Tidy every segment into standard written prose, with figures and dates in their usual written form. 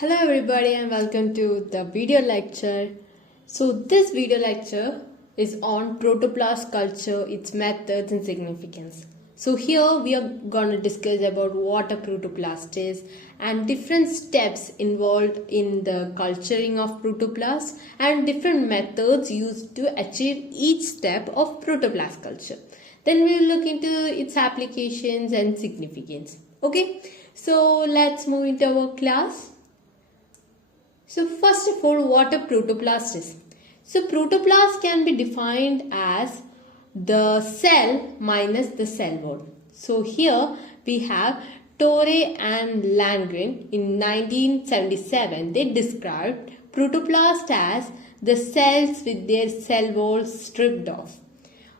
Hello everybody and welcome to the video lecture. So this video lecture is on Protoplast culture, its methods and significance. So here we are going to discuss about what a protoplast is and different steps involved in the culturing of protoplast and different methods used to achieve each step of protoplast culture. Then we will look into its applications and significance. Okay, so let's move into our class. So first of all, what a protoplast is. So protoplast can be defined as the cell minus the cell wall. So here we have Torre and Landgren in 1977. They described protoplast as the cells with their cell walls stripped off.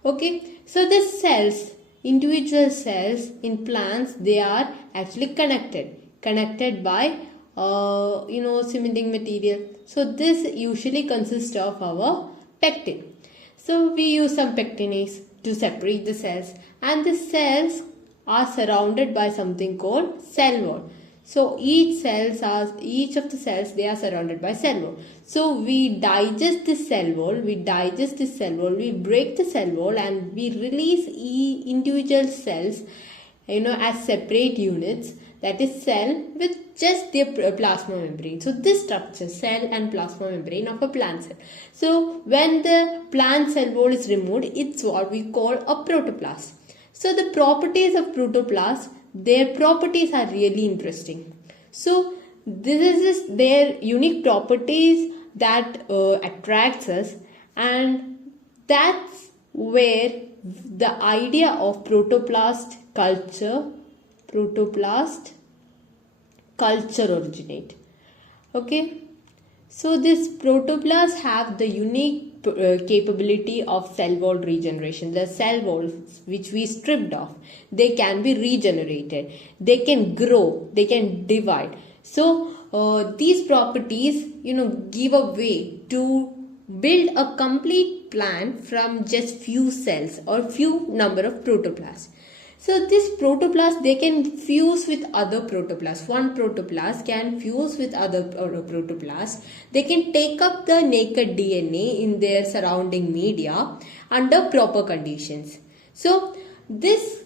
Okay, so the cells, individual cells in plants, they are actually connected by cementing material. So this usually consists of our pectin. So we use some pectinase to separate the cells, and the cells are surrounded by something called cell wall. So each of the cells, they are surrounded by cell wall. So we digest this cell wall, we break the cell wall, and we release individual cells as separate units, that is cell with just their plasma membrane. So this structure, cell and plasma membrane of a plant cell. So when the plant cell wall is removed, it's what we call a protoplast. So the properties of protoplast, their properties are really interesting. So this is their unique properties that attracts us, and that's where the idea of protoplast culture originate. Okay, so this protoplasts have the unique capability of cell wall regeneration. The cell walls which we stripped off, they can be regenerated, they can grow, they can divide. So these properties give a way to build a complete plant from just few cells or few number of protoplasts. So this protoplast, they can fuse with other protoplasts. One protoplast can fuse with other protoplasts. They can take up the naked DNA in their surrounding media under proper conditions. So this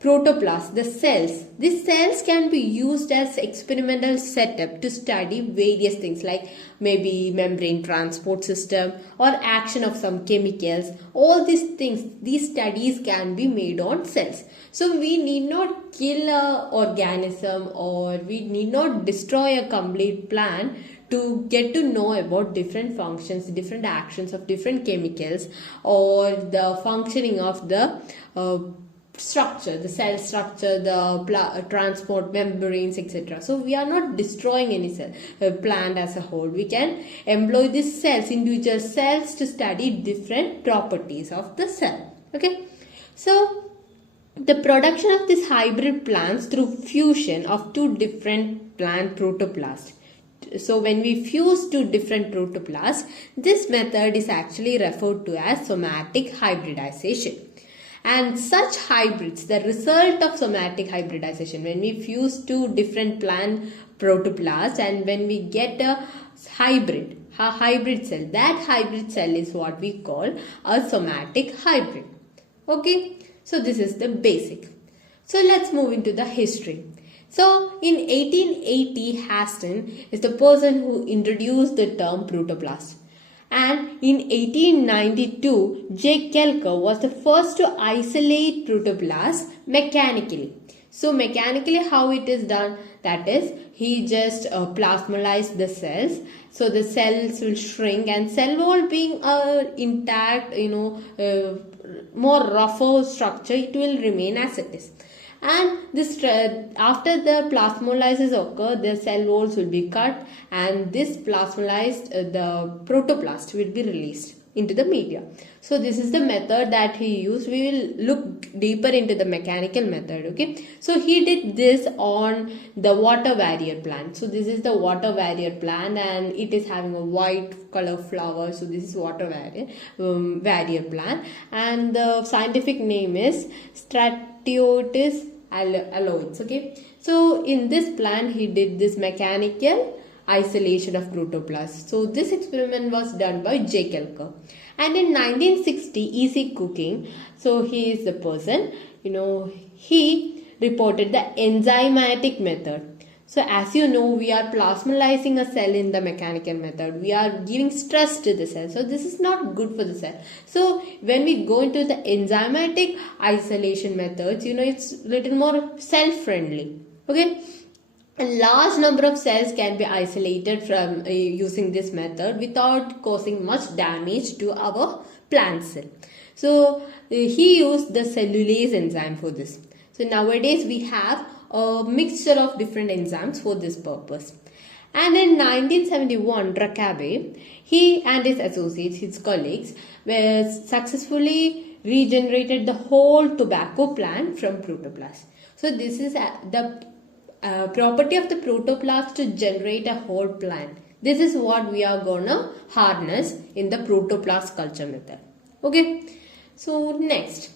protoplast, these cells can be used as experimental setup to study various things like maybe membrane transport system or action of some chemicals. All these things, these studies can be made on cells. So we need not kill an organism, or we need not destroy a complete plant to get to know about different functions, different actions of different chemicals, or the functioning of the structure, the cell structure, the transport membranes, etc. So we are not destroying any cell, plant as a whole. We can employ these cells, individual cells, to study different properties of the cell. Okay, so the production of these hybrid plants through fusion of two different plant protoplasts. So when we fuse two different protoplasts, this method is actually referred to as somatic hybridization. And such hybrids, the result of somatic hybridization, when we fuse two different plant protoplasts and when we get a hybrid cell, that hybrid cell is what we call a somatic hybrid. Okay, so this is the basic. So let's move into the history. So in 1880, Haston is the person who introduced the term protoplast. And in 1892, J. Kelker was the first to isolate protoplasts mechanically. So mechanically, how it is done? That is, he just plasmalized the cells. So the cells will shrink, and cell wall being intact, more rougher structure, it will remain as it is. And this after the plasmolysis occur, the cell walls will be cut, and this plasmolized the protoplast will be released into the media. So this is the method that he used. We will look deeper into the mechanical method. Okay, so he did this on the water barrier plant. So this is the water barrier plant, and it is having a white color flower. So this is water barrier plant, and the scientific name is Stratiotis aloes. Okay, so in this plant he did this mechanical isolation of protoplast. So this experiment was done by J. Kelker. And in 1960, E.C. Cooking, so he is the person, he reported the enzymatic method. So as you know, we are plasmolysing a cell in the mechanical method. We are giving stress to the cell. So this is not good for the cell. So when we go into the enzymatic isolation methods, it's little more cell-friendly. Okay. A large number of cells can be isolated from using this method without causing much damage to our plant cell. So he used the cellulase enzyme for this. So nowadays we have a mixture of different enzymes for this purpose. And in 1971, Rakabe, he and his associates, his colleagues, were successfully regenerated the whole tobacco plant from protoplast. So this is the property of the protoplast to generate a whole plant. This is what we are gonna harness in the protoplast culture method. Okay. So next,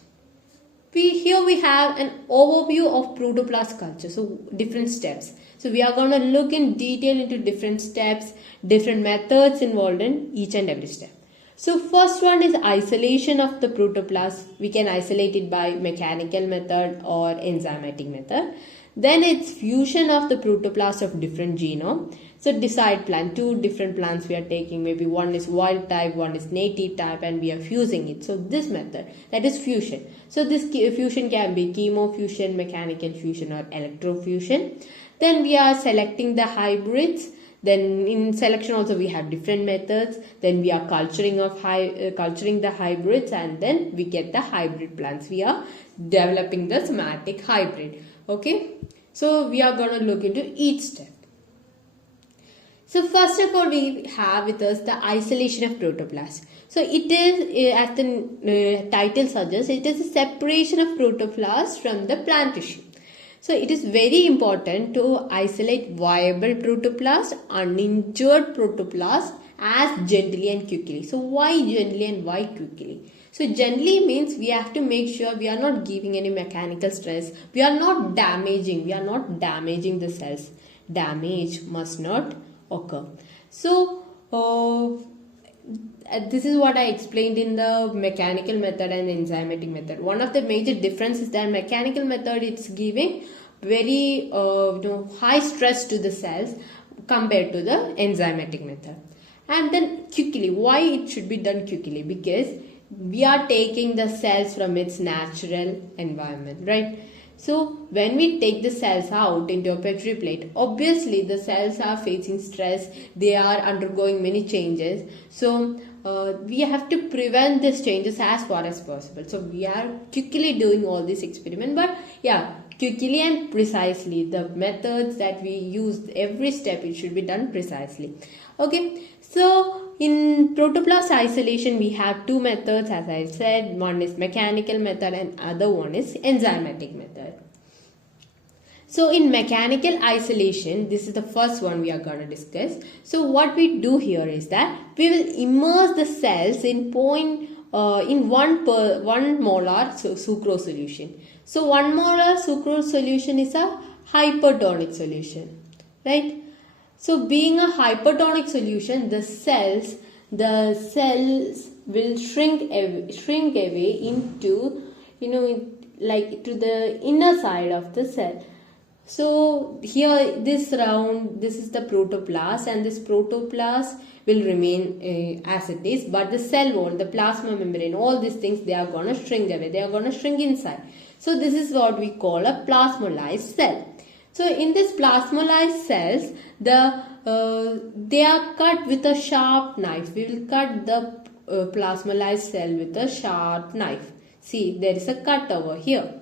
here we have an overview of protoplast culture. So different steps. So we are gonna look in detail into different steps, different methods involved in each and every step. So first one is isolation of the protoplast. We can isolate it by mechanical method or enzymatic method. Then it's fusion of the protoplast of different genome. So decide plant, 2 different plants we are taking, maybe one is wild type, one is native type, and we are fusing it. So this method, that is fusion. So this fusion can be chemofusion, mechanical fusion, or electrofusion. Then we are selecting the hybrids. Then in selection also we have different methods. Then we are culturing the hybrids, and then we get the hybrid plants. We are developing the somatic hybrid. Okay, so we are going to look into each step. So first of all, we have with us the isolation of protoplast. So it is, as the title suggests, it is a separation of protoplast from the plant tissue. So it is very important to isolate viable protoplast, uninjured protoplast as gently and quickly. So why gently and why quickly? So gently means we have to make sure we are not giving any mechanical stress. We are not damaging the cells. Damage must not occur. So this is what I explained in the mechanical method and enzymatic method. One of the major differences is that mechanical method, it's giving very high stress to the cells compared to the enzymatic method. And then quickly, why it should be done quickly? Because we are taking the cells from its natural environment, right? So when we take the cells out into a Petri plate, obviously the cells are facing stress, they are undergoing many changes. So we have to prevent these changes as far as possible. So we are quickly doing all this experiment, but yeah, quickly and precisely. The methods that we use, every step, it should be done precisely. Okay, so in protoplast isolation, we have 2 methods, as I said. One is mechanical method and other one is enzymatic method. So in mechanical isolation, this is the first one we are going to discuss. So what we do here is that we will immerse the cells in 1 molar sucrose solution. So 1 molar sucrose solution is a hypertonic solution, right? So being a hypertonic solution, the cells will shrink away into, like to the inner side of the cell. So here this is the protoplast, and this protoplast will remain as it is, but the cell wall, the plasma membrane, all these things, they are going to shrink away, they are going to shrink inside. So this is what we call a plasmolysed cell. So in this plasmolysed cells, they are cut with a sharp knife. We will cut the plasmolysed cell with a sharp knife. See, there is a cut over here.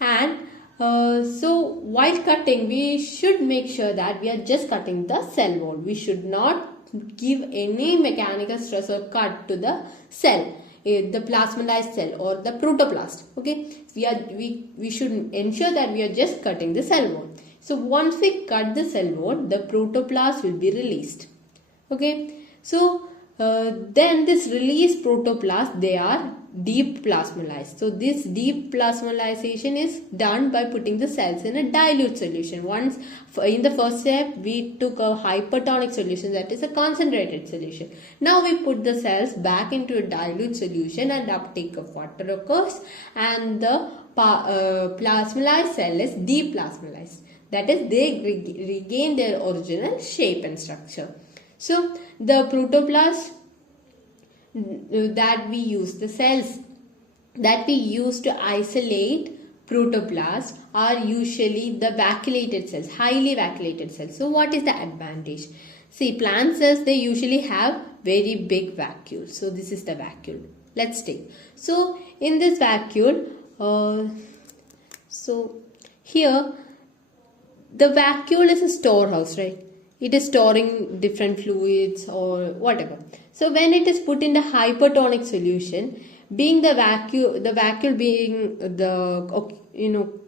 And so while cutting, we should make sure that we are just cutting the cell wall. We should not give any mechanical stress or cut to the cell, the plasmolysed cell or the protoplast. Okay, we should ensure that we are just cutting the cell wall. So once we cut the cell wall, the protoplast will be released. Okay, so then this released protoplast, they are deep plasmolyzed. So this deep plasmolization is done by putting the cells in a dilute solution. Once in the first step we took a hypertonic solution, that is a concentrated solution. Now we put the cells back into a dilute solution and uptake of water occurs, and the plasmolized cell is deplasmolized. That is, they regain their original shape and structure. So the protoplast that we use, the cells that we use to isolate protoplast are usually the vacuolated cells, highly vacuolated cells. So what is the advantage? See, plant cells, they usually have very big vacuoles. So this is the vacuole. Let's take. So in this vacuole, so here the vacuole is a storehouse, right? It is storing different fluids or whatever. So when it is put in the hypertonic solution, being the vacuole being the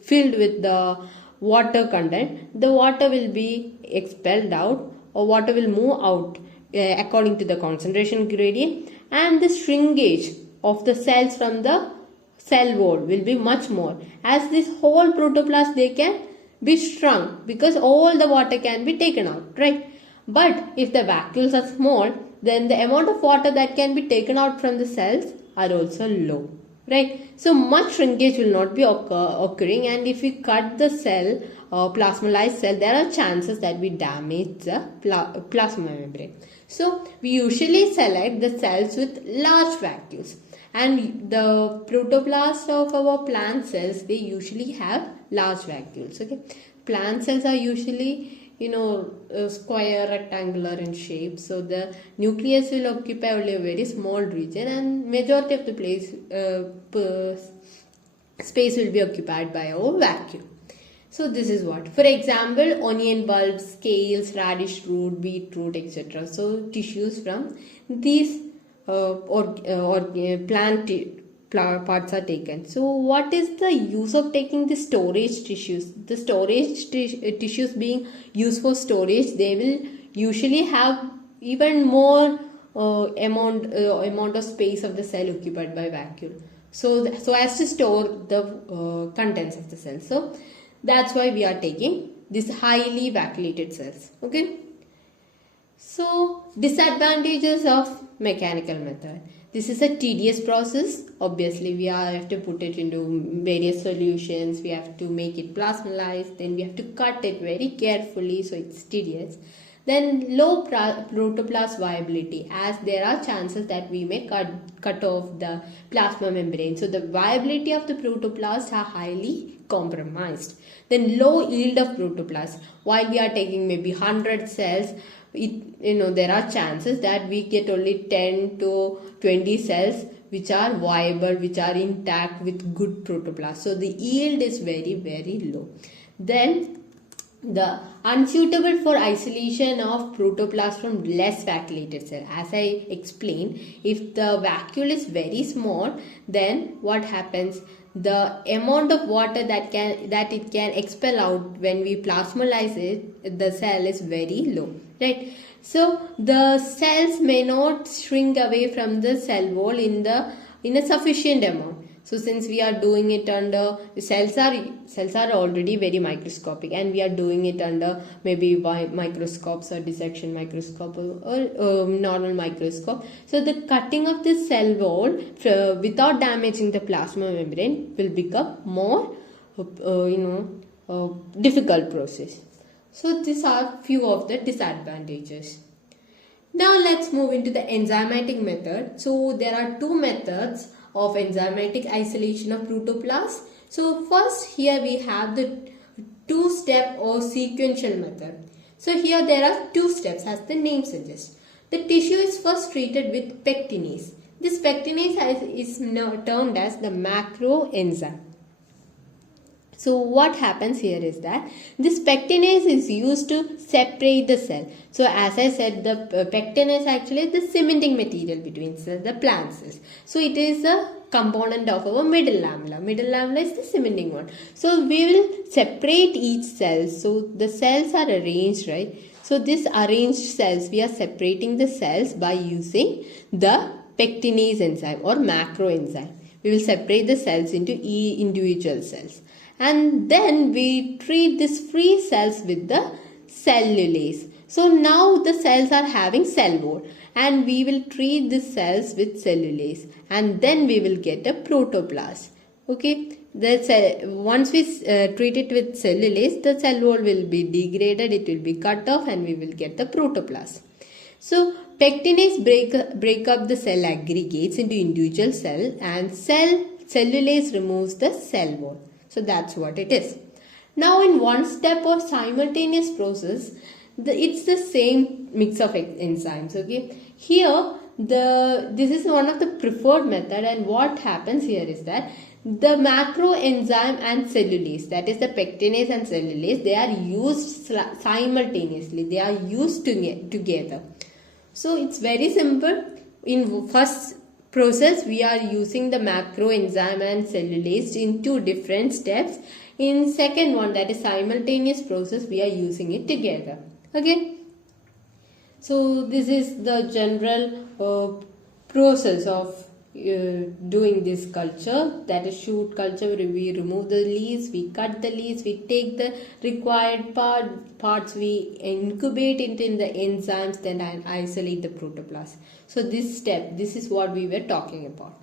filled with the water content, the water will be expelled out, or water will move out according to the concentration gradient, and the shrinkage of the cells from the cell wall will be much more, as this whole protoplast they can be shrunk because all the water can be taken out, right? But if the vacuoles are small, then the amount of water that can be taken out from the cells are also low, right? So much shrinkage will not be occurring, and if we cut the cell, plasmolized cell, there are chances that we damage the plasma membrane. So we usually select the cells with large vacuoles, and the protoplast of our plant cells, they usually have large vacuoles. Okay, plant cells are usually square, rectangular in shape, so the nucleus will occupy only a very small region, and majority of the space will be occupied by our vacuole. So this is what, for example, onion bulbs, scales, radish root, beetroot, etc. So tissues from these plant parts are taken. So what is the use of taking the storage tissues? The storage tissues being used for storage, they will usually have even more amount of space of the cell occupied by vacuole. So as to store the contents of the cell. So that's why we are taking these highly vacuolated cells. Okay. So disadvantages of mechanical method. This is a tedious process. Obviously, we have to put it into various solutions. We have to make it plasmolized. Then we have to cut it very carefully, so it's tedious. Then low protoplast viability, as there are chances that we may cut off the plasma membrane. So the viability of the protoplast are highly compromised. Then low yield of protoplast. While we are taking maybe 100 cells, there are chances that we get only 10 to 20 cells which are viable, which are intact with good protoplast. So the yield is very, very low. Then the unsuitable for isolation of protoplast from less vacuolated cell. As I explained, if the vacuole is very small, then what happens? The amount of water that it can expel out when we plasmolize it, the cell is very low, right? So the cells may not shrink away from the cell wall in a sufficient amount. So since we are doing it under, cells are already very microscopic, and we are doing it under maybe microscopes or dissection microscope or normal microscope. So the cutting of the cell wall without damaging the plasma membrane will become more difficult process. So these are few of the disadvantages. Now let's move into the enzymatic method. So there are two methods of enzymatic isolation of protoplast. So first, here we have the two-step or sequential method. So here there are two steps, as the name suggests. The tissue is first treated with pectinase. This pectinase is now termed as the macro enzyme. So what happens here is that this pectinase is used to separate the cell. So as I said, the pectinase actually is the cementing material between cells, the plant cells. So it is a component of our middle lamella. Middle lamella is the cementing one. So we will separate each cell. So the cells are arranged, right? So this arranged cells, we are separating the cells by using the pectinase enzyme or macro enzyme. We will separate the cells into individual cells. And then we treat these free cells with the cellulase. So now the cells are having cell wall, and we will treat the cells with cellulase, and then we will get a protoplast. Okay, once we treat it with cellulase, the cell wall will be degraded, it will be cut off, and we will get the protoplast. So pectinase break up the cell aggregates into individual cell, and cellulase removes the cell wall. So that's what it is. Now in one step or simultaneous process, it's the same mix of enzymes. Okay, here this is one of the preferred method, and what happens here is that the macro enzyme and cellulase, that is the pectinase and cellulase, they are used simultaneously, they are used together. So it's very simple. In first process we are using the macro enzyme and cellulase in two different steps. In second one, that is simultaneous process, we are using it together. Okay, so this is the general process of doing this culture, that is shoot culture. We remove the leaves, we cut the leaves, we take the required parts, we incubate it in the enzymes, then isolate the protoplast. So this step, this is what we were talking about.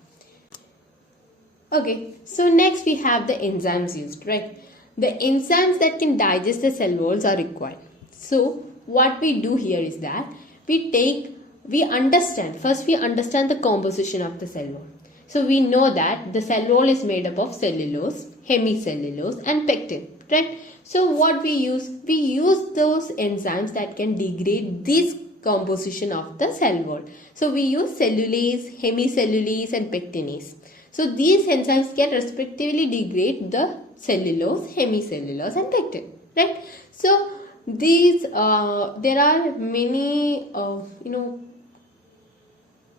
Okay, so next we have the enzymes used, right? The enzymes that can digest the cell walls are required. So what we do here is that we understand the composition of the cell wall. So we know that the cell wall is made up of cellulose, hemicellulose and pectin, right? So what we use those enzymes that can degrade this composition of the cell wall. So we use cellulase, hemicellulase and pectinase. So these enzymes can respectively degrade the cellulose, hemicellulose and pectin, right? So these there are many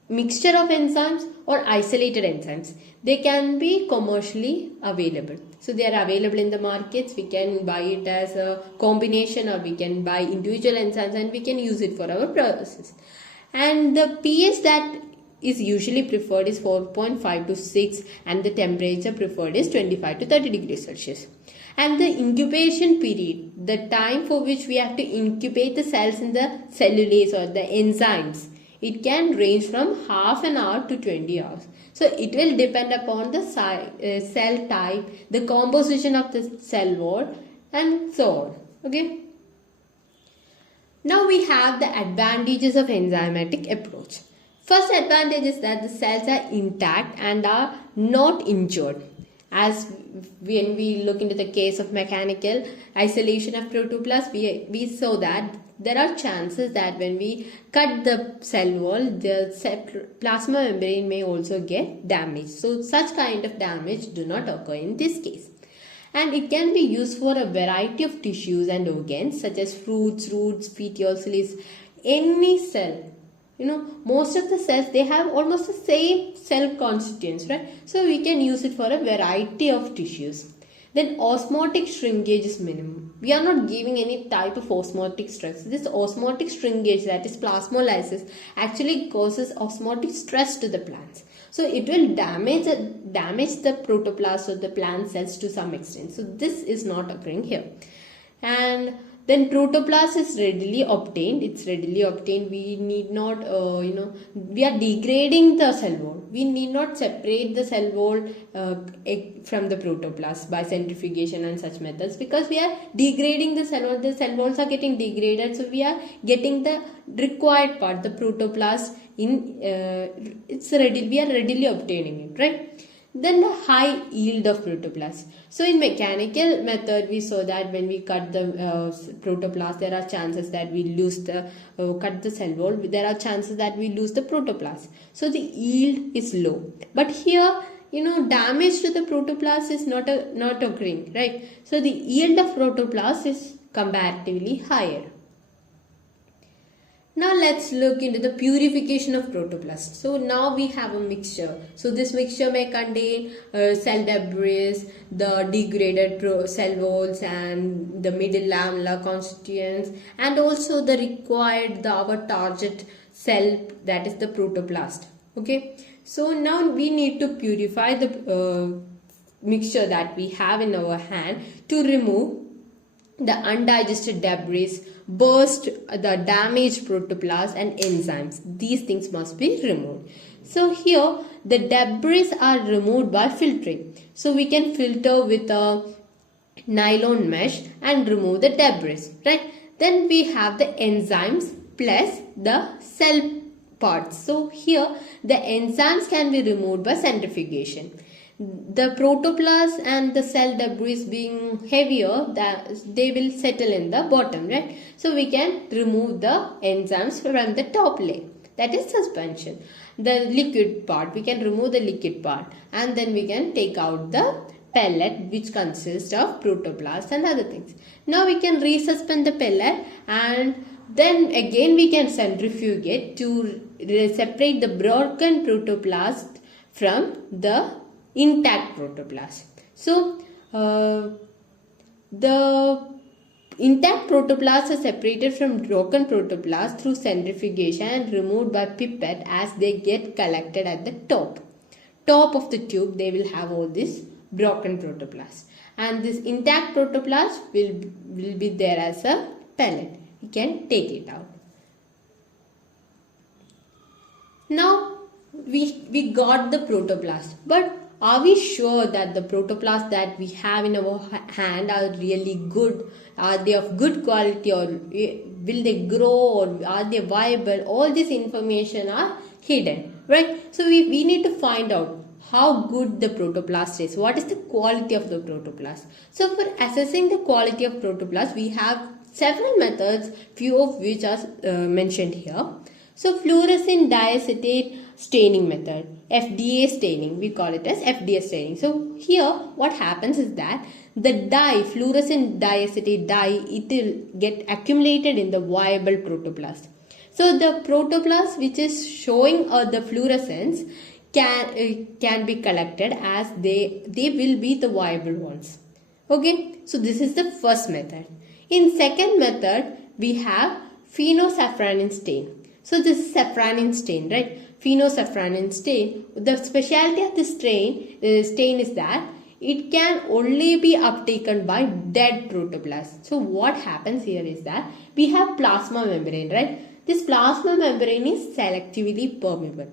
mixture of enzymes or isolated enzymes. They can be commercially available. So they are available in the markets. We can buy it as a combination, or we can buy individual enzymes and we can use it for our process. And the pH that is usually preferred is 4.5 to 6, and the temperature preferred is 25 to 30 degrees Celsius. And the incubation period, the time for which we have to incubate the cells in the cellulase or the enzymes, it can range from half an hour to 20 hours. So it will depend upon the cell type, the composition of the cell wall and so on. Okay. Now we have the advantages of enzymatic approach. First advantage is that the cells are intact and are not injured. As when we look into the case of mechanical isolation of protoplast, we saw that there are chances that when we cut the cell wall, the plasma membrane may also get damaged. So such kind of damage do not occur in this case. And it can be used for a variety of tissues and organs such as fruits, roots, petioles, any cell. Most of the cells, they have almost the same cell constituents, right? So we can use it for a variety of tissues. Then osmotic shrinkage is minimum. We are not giving any type of osmotic stress. This osmotic shrinkage, that is plasmolysis, actually causes osmotic stress to the plants. So it will damage the protoplast or the plant cells to some extent. So this is not occurring here. And then protoplast is readily obtained. It's readily obtained. We need not, we are degrading the cell wall. We need not separate the cell wall from the protoplast by centrifugation and such methods, because we are degrading the cell wall. The cell walls are getting degraded. So we are getting the required part, the protoplast, we are readily obtaining it, right? Then the high yield of protoplast. So in mechanical method, we saw that when we cut the protoplast, there are chances that we lose cut the cell wall. There are chances that we lose the protoplast. So the yield is low. But here, damage to the protoplast is not occurring, right? So the yield of protoplast is comparatively higher. Now let's look into the purification of protoplast. So now we have a mixture. So this mixture may contain cell debris, the degraded cell walls and the middle lamellar constituents, and also the required, our target cell, that is the protoplast. Okay, so now we need to purify the mixture that we have in our hand to remove the undigested debris, burst the damaged protoplast and enzymes. These things must be removed. So here the debris are removed by filtering. So we can filter with a nylon mesh and remove the debris, right? Then we have the enzymes plus the cell parts. So here the enzymes can be removed by centrifugation. The protoplast and the cell debris being heavier, that they will settle in the bottom, right? So we can remove the enzymes from the top layer, that is suspension. The liquid part, we can remove the liquid part, and then we can take out the pellet which consists of protoplast and other things. Now we can resuspend the pellet, and then again we can centrifuge it to separate the broken protoplast from the intact protoplast. So the intact protoplasts are separated from broken protoplasts through centrifugation and removed by pipette as they get collected at the top of the tube. They will have all this broken protoplast, and this intact protoplast will be there as a pellet. You can take it out. Now we got the protoplast, but are we sure that the protoplast that we have in our hand are really good? Are they of good quality, or will they grow, or are they viable? All this information are hidden, right? So we need to find out how good the protoplast is. What is the quality of the protoplast? So for assessing the quality of protoplast, we have several methods, few of which are mentioned here. So fluorescent diacetate staining method, FDA staining, we call it as FDA staining. So here what happens is that the dye, fluorescent diacetate dye, it will get accumulated in the viable protoplast. So the protoplast which is showing the fluorescence can be collected as they will be the viable ones. Okay, so this is the first method. In second method, we have phenosafranin stain. So this is safranin stain, right? Phenosafranin stain. The specialty of this stain is that it can only be uptaken by dead protoplast. So what happens here is that we have plasma membrane, right? This plasma membrane is selectively permeable.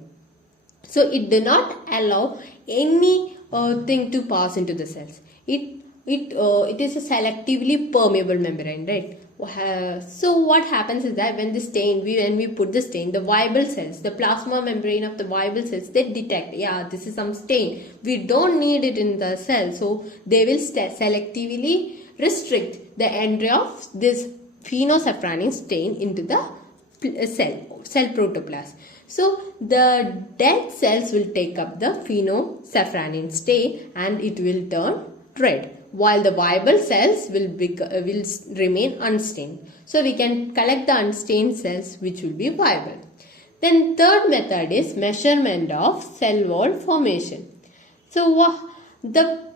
So it does not allow any thing to pass into the cells. It is a selectively permeable membrane, right? So what happens is that when we put the stain, the viable cells, the plasma membrane of the viable cells, they detect, yeah, this is some stain. We don't need it in the cell, so they will selectively restrict the entry of this phenosafranin stain into the cell protoplast. So the dead cells will take up the phenosafranin stain and it will turn red, while the viable cells will remain unstained. So we can collect the unstained cells which will be viable. Then third method is measurement of cell wall formation. So the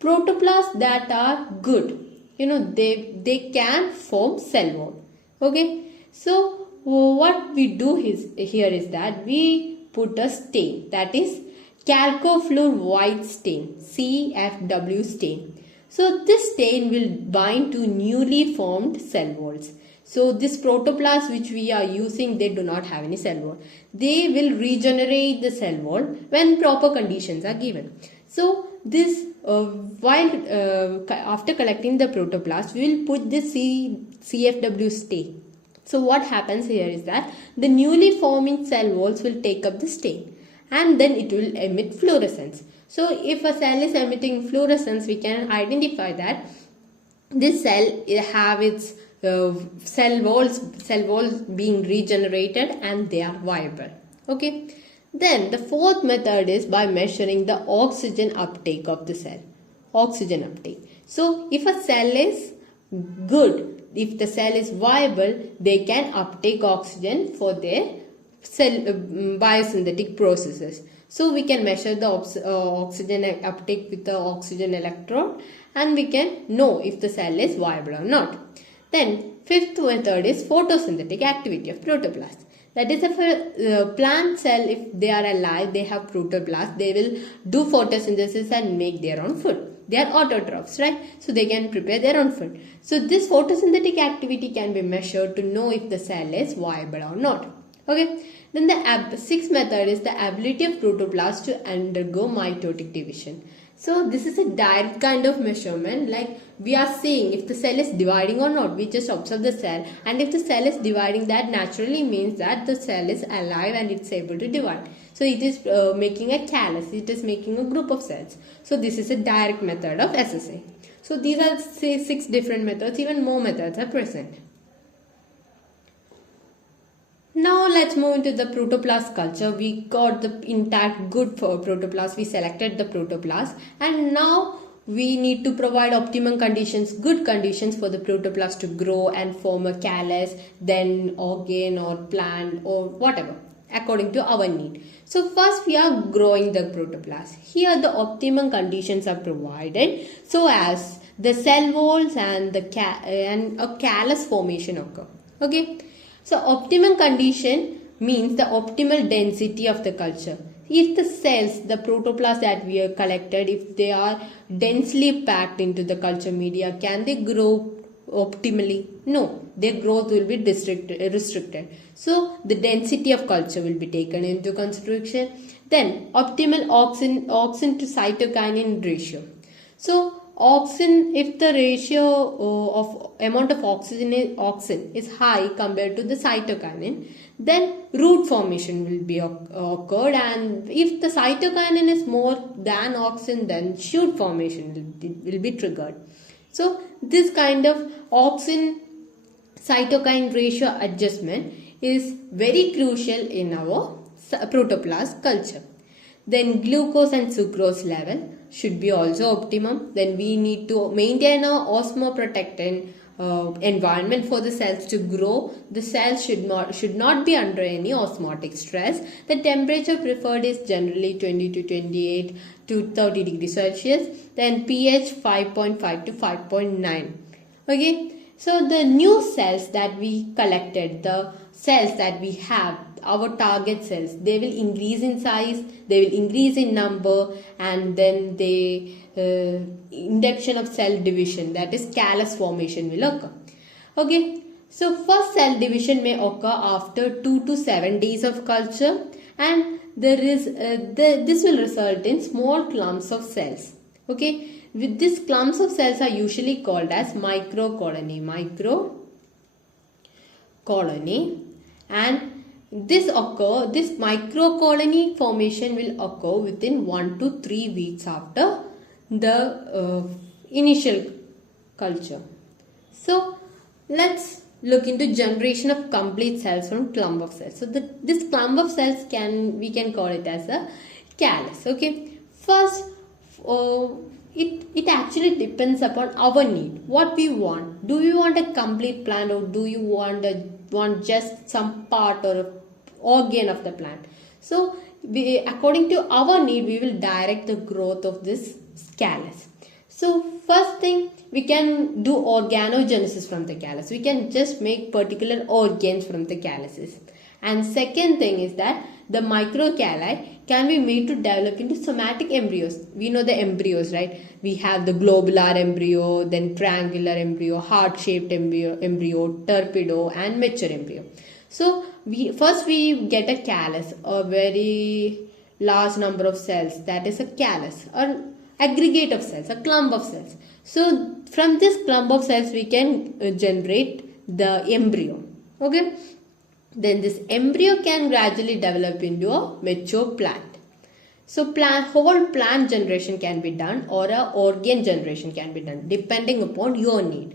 protoplasts that are good, they can form cell wall. Okay, so what we do here is that we put a stain, that is chalcofluor white stain, CFW stain. So this stain will bind to newly formed cell walls. So this protoplast which we are using, they do not have any cell wall. They will regenerate the cell wall when proper conditions are given. So this after collecting the protoplast, we will put the CFW stain. So what happens here is that the newly forming cell walls will take up the stain and then it will emit fluorescence. So if a cell is emitting fluorescence, we can identify that this cell have its cell walls being regenerated and they are viable. Okay. Then the fourth method is by measuring the oxygen uptake of the cell. Oxygen uptake. So if a cell is good, if the cell is viable, they can uptake oxygen for their cell biosynthetic processes. So we can measure the oxygen uptake with the oxygen electrode and we can know if the cell is viable or not. Then fifth method is photosynthetic activity of protoplast. That is, if a plant cell, if they are alive, they have protoplast, they will do photosynthesis and make their own food. They are autotrophs, right? So they can prepare their own food. So this photosynthetic activity can be measured to know if the cell is viable or not. Okay. Then the sixth method is the ability of protoplast to undergo mitotic division. So this is a direct kind of measurement, like we are seeing if the cell is dividing or not. We just observe the cell, and if the cell is dividing, that naturally means that the cell is alive and it's able to divide. So it is making a callus, it is making a group of cells. So this is a direct method of assessing. So these are, say, 6 different methods, even more methods are present. Now let's move into the protoplast culture. We got the intact good for protoplast. We selected the protoplast, and now we need to provide optimum conditions, good conditions for the protoplast to grow and form a callus, then organ or plant or whatever, according to our need. So first we are growing the protoplast. Here the optimum conditions are provided so as the cell walls and a callus formation occur. Okay. So optimum condition means the optimal density of the culture. If the cells, the protoplast that we have collected, if they are densely packed into the culture media, can they grow optimally? No, their growth will be restricted. So the density of culture will be taken into consideration. Then optimal auxin to cytokinin ratio. So auxin, if the ratio of amount of auxin is high compared to the cytokinin, then root formation will be occurred, and if the cytokinin is more than auxin, then shoot formation will be triggered. So this kind of auxin cytokine ratio adjustment is very crucial in our protoplast culture. Then glucose and sucrose level should be also optimum. Then we need to maintain a osmoprotectant environment for the cells to grow. The cells should not be under any osmotic stress. The temperature preferred is generally 20 to 28 to 30 degrees Celsius. Then pH 5.5 to 5.9. Okay. So the new cells that we collected, the cells that we have, our target cells, they will increase in size, they will increase in number, and then the induction of cell division, that is callus formation, will occur. Okay, so first cell division may occur after 2 to 7 days of culture, and there is this will result in small clumps of cells. Okay, with these clumps of cells are usually called as microcolony, and this microcolony formation will occur within 1 to 3 weeks after the initial culture. So let's look into generation of complete cells from clump of cells. So this clump of cells we can call it as a callus. Okay, first it actually depends upon our need, what we want. Do we want a complete plant, or do you want just some part or organ of the plant? So according to our need, we will direct the growth of this callus. So first thing, we can do organogenesis from the callus. We can just make particular organs from the calluses. And second thing is that the microcalli can be made to develop into somatic embryos. We know the embryos, right? We have the globular embryo, then triangular embryo, heart-shaped embryo, torpedo, and mature embryo. So we get a callus, a very large number of cells, that is a callus, or aggregate of cells, a clump of cells. So from this clump of cells we can generate the embryo. Okay. Then this embryo can gradually develop into a mature plant. So whole plant generation can be done, or a organ generation can be done, depending upon your need.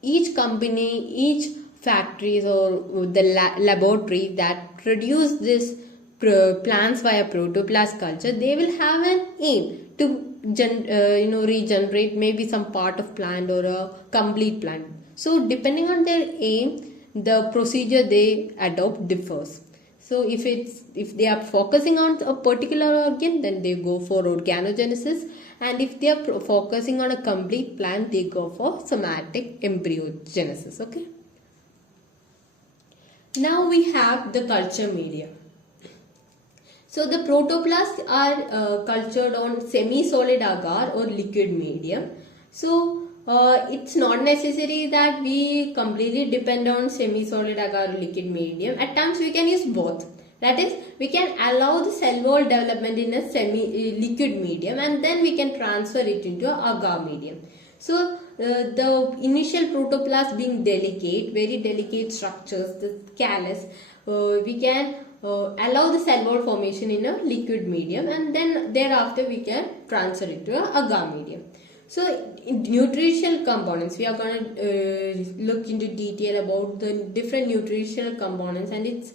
Each company, each factories or the laboratory that produce this plants via protoplast culture, they will have an aim to regenerate maybe some part of plant or a complete plant. So depending on their aim, the procedure they adopt differs. So if they are focusing on a particular organ, then they go for organogenesis, and if they are focusing on a complete plant, they go for somatic embryogenesis. Okay. Now we have the culture media. So the protoplasts are cultured on semi-solid agar or liquid medium. So it's not necessary that we completely depend on semi-solid agar or liquid medium. At times we can use both. That is, we can allow the cell wall development in a semi-liquid medium and then we can transfer it into a agar medium. So the initial protoplast being delicate, very delicate structures, the callus, we can allow the cell wall formation in a liquid medium and then thereafter we can transfer it to a agar medium. So in nutritional components, we are going to look into detail about the different nutritional components and its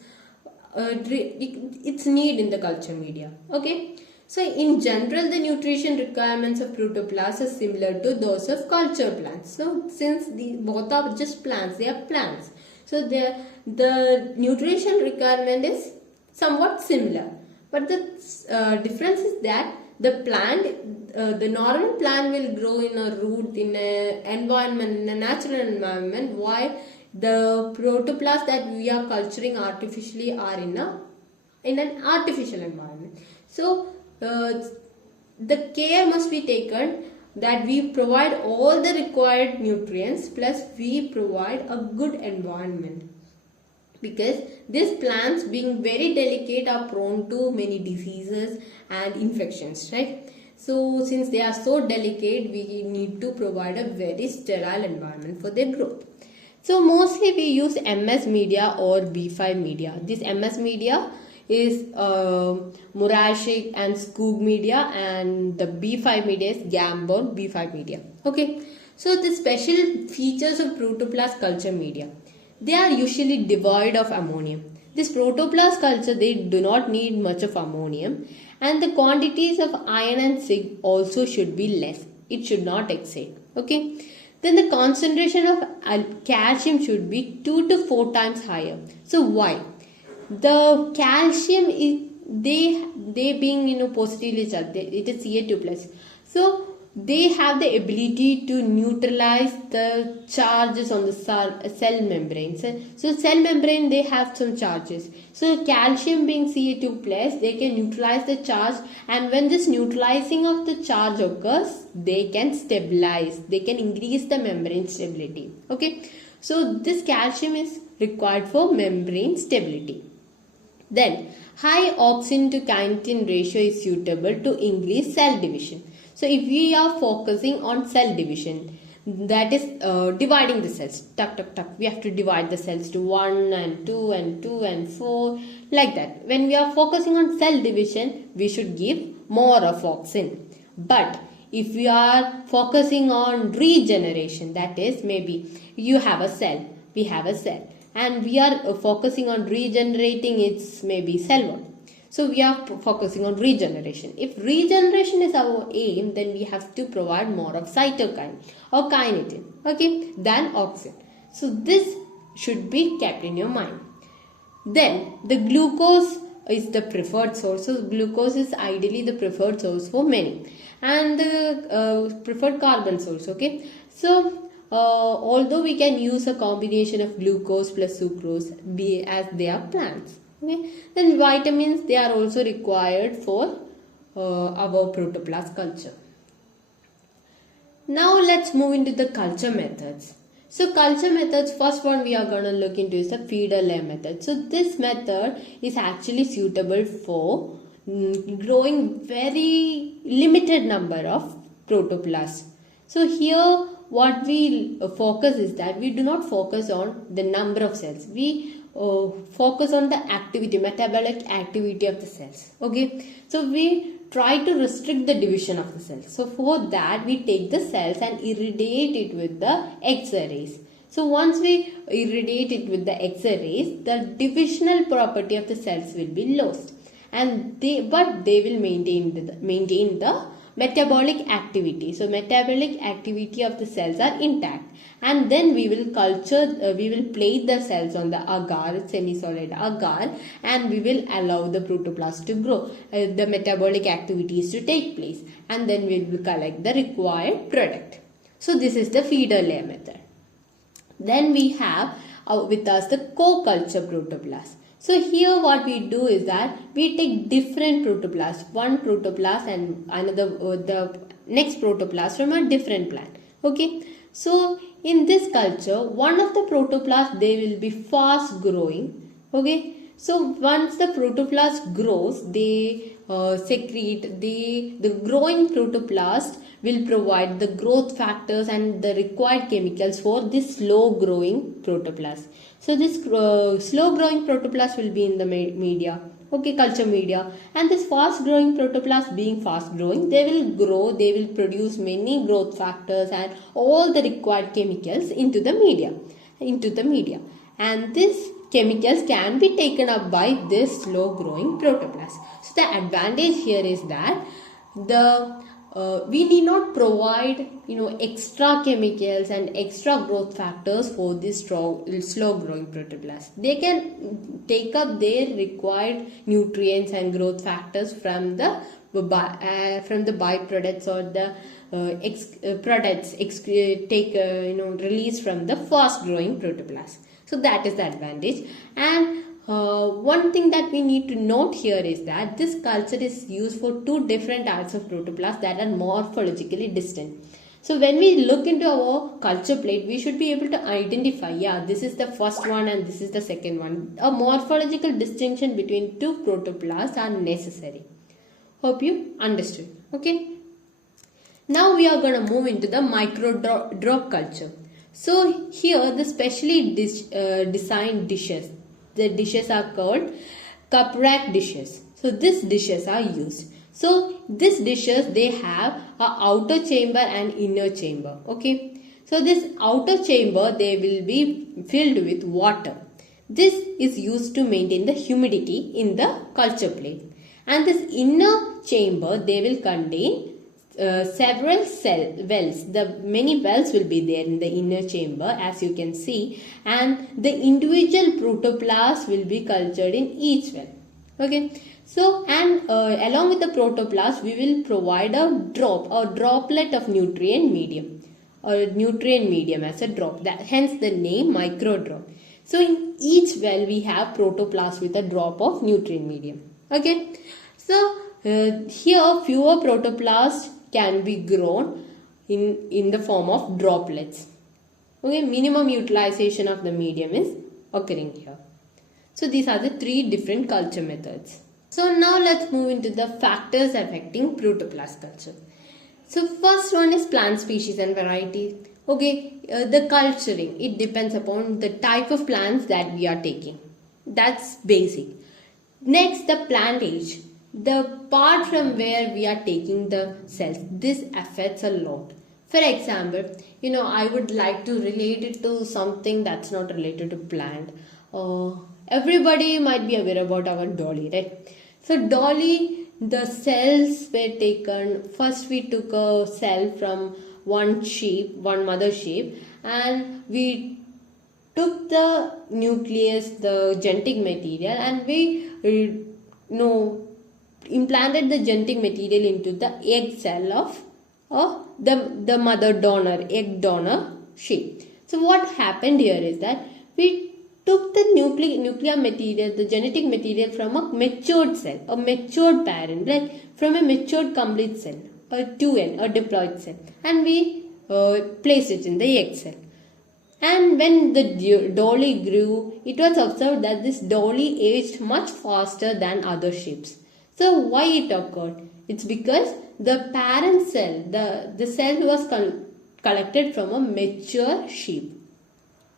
need in the culture media. Okay. So in general, the nutrition requirements of protoplasts are similar to those of culture plants. So since both are just plants, they are plants. So the nutrition requirement is somewhat similar. But the difference is that the plant, the normal plant will grow in a root, in an environment, in a natural environment, while the protoplasts that we are culturing artificially are in an artificial environment. So the care must be taken that we provide all the required nutrients plus we provide a good environment, because these plants being very delicate are prone to many diseases and infections, right? So since they are so delicate, we need to provide a very sterile environment for their growth. So mostly we use MS media or B5 media. This MS media is Murashik and Skoog media, and the B5 media is Gambon B5 media. Okay, so the special features of protoplast culture media. They are usually devoid of ammonium. This protoplast culture, they do not need much of ammonium, and the quantities of iron and zinc also should be less. It should not exceed. Okay. Then the concentration of calcium should be 2 to 4 times higher. So why? The calcium is they being positively charged, it is Ca2 plus. So they have the ability to neutralize the charges on the cell membranes. So cell membrane, they have some charges. So calcium being Ca2 plus, they can neutralize the charge, and when this neutralizing of the charge occurs, they can stabilize, they can increase the membrane stability. Okay, so this calcium is required for membrane stability. Then high oxygen to kinetin ratio is suitable to increase cell division. So if we are focusing on cell division, that is dividing the cells, we have to divide the cells to 1 and 2 and 2 and 4, like that. When we are focusing on cell division, we should give more of oxygen. But if we are focusing on regeneration, that is, maybe you have a cell, we have a cell, and we are focusing on regenerating its maybe cell wall. So we are focusing on regeneration. If regeneration is our aim, then we have to provide more of cytokine or kinetin, okay, than oxygen. So this should be kept in your mind. Then the glucose is the preferred source. So glucose is ideally the preferred source for many, and the preferred carbon source. Okay, so although we can use a combination of glucose plus sucrose, as they are plants. Okay, then vitamins, they are also required for our protoplast culture. Now let's move into the culture methods. So culture methods, first one we are going to look into is the feeder layer method. So this method is actually suitable for growing very limited number of protoplasts. So here what we focus is that we do not focus on the number of cells. We focus on the activity, metabolic activity of the cells. Okay, so we try to restrict the division of the cells. So for that, we take the cells and irradiate it with the X-rays. So once we irradiate it with the X-rays, the divisional property of the cells will be lost, and they will maintain the metabolic activity. So metabolic activity of the cells are intact, and then we will we will plate the cells on the agar, semi-solid agar, and we will allow the protoplast to grow, the metabolic activities to take place, and then we will collect the required product. So this is the feeder layer method. Then we have with us the co-culture protoplast. So here what we do is that we take different protoplasts, one protoplast and another the next protoplast from a different plant. Okay, so in this culture, one of the protoplasts, they will be fast growing. Okay, so once the protoplast grows, they secrete the growing protoplast will provide the growth factors and the required chemicals for this slow growing protoplast. So this slow growing protoplast will be in the media, okay, culture media, and this fast growing protoplast being fast growing, they will grow, they will produce many growth factors and all the required chemicals into the media, and these chemicals can be taken up by this slow growing protoplast. So the advantage here is that we need not provide extra chemicals and extra growth factors for this slow growing protoplast. They can take up their required nutrients and growth factors from the byproducts or the products released from the fast growing protoplast. So that is the advantage. And one thing that we need to note here is that this culture is used for two different types of protoplasts that are morphologically distinct. So when we look into our culture plate, we should be able to identify, yeah, this is the first one and this is the second one. A morphological distinction between two protoplasts are necessary. Hope you understood. Okay. Now we are going to move into the micro drop culture. So here the specially designed dishes. The dishes are called cup rack dishes. So these dishes are used. So these dishes, they have a outer chamber and inner chamber. Okay. So this outer chamber, they will be filled with water. This is used to maintain the humidity in the culture plate. And this inner chamber, they will contain several wells. The many wells will be there in the inner chamber, as you can see, and the individual protoplasts will be cultured in each well. Okay, so and along with the protoplast, we will provide a droplet of nutrient medium, or nutrient medium as a drop. That hence the name micro drop. So in each well we have protoplast with a drop of nutrient medium. Okay, so here fewer protoplasts can be grown in the form of droplets. Okay, minimum utilization of the medium is occurring here. So these are the three different culture methods. So now let's move into the factors affecting protoplast culture. So first one is plant species and variety. Okay, the culturing, it depends upon the type of plants that we are taking. That's basic. Next, the plant age. The part from where we are taking the cells, this affects a lot. For example, I would like to relate it to something that's not related to plant. Everybody might be aware about our dolly, right? So dolly, the cells were taken. First we took a cell from one mother sheep, and we took the nucleus, the genetic material, and we implanted the genetic material into the egg cell of the mother donor, egg donor sheep. So what happened here is that we took the nuclear material, the genetic material from a matured cell, a matured parent, like from a matured complete cell, a 2N, a diploid cell, and we placed it in the egg cell. And when the dolly grew, it was observed that this dolly aged much faster than other sheep. So why it occurred? It's because the parent cell, the cell was collected from a mature sheep.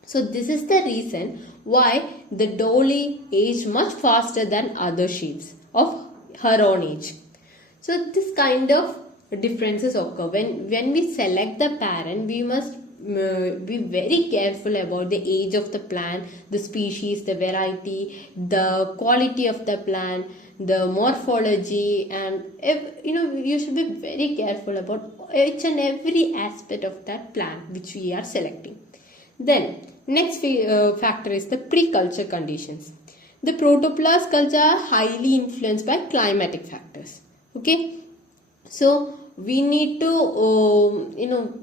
So this is the reason why the dolly aged much faster than other sheep of her own age. So this kind of differences occur. When we select the parent, we must be very careful about the age of the plant, the species, the variety, the quality of the plant, the morphology, and you should be very careful about each and every aspect of that plant which we are selecting. Then next factor is the pre-culture conditions. The protoplast culture are highly influenced by climatic factors. Okay, so we need to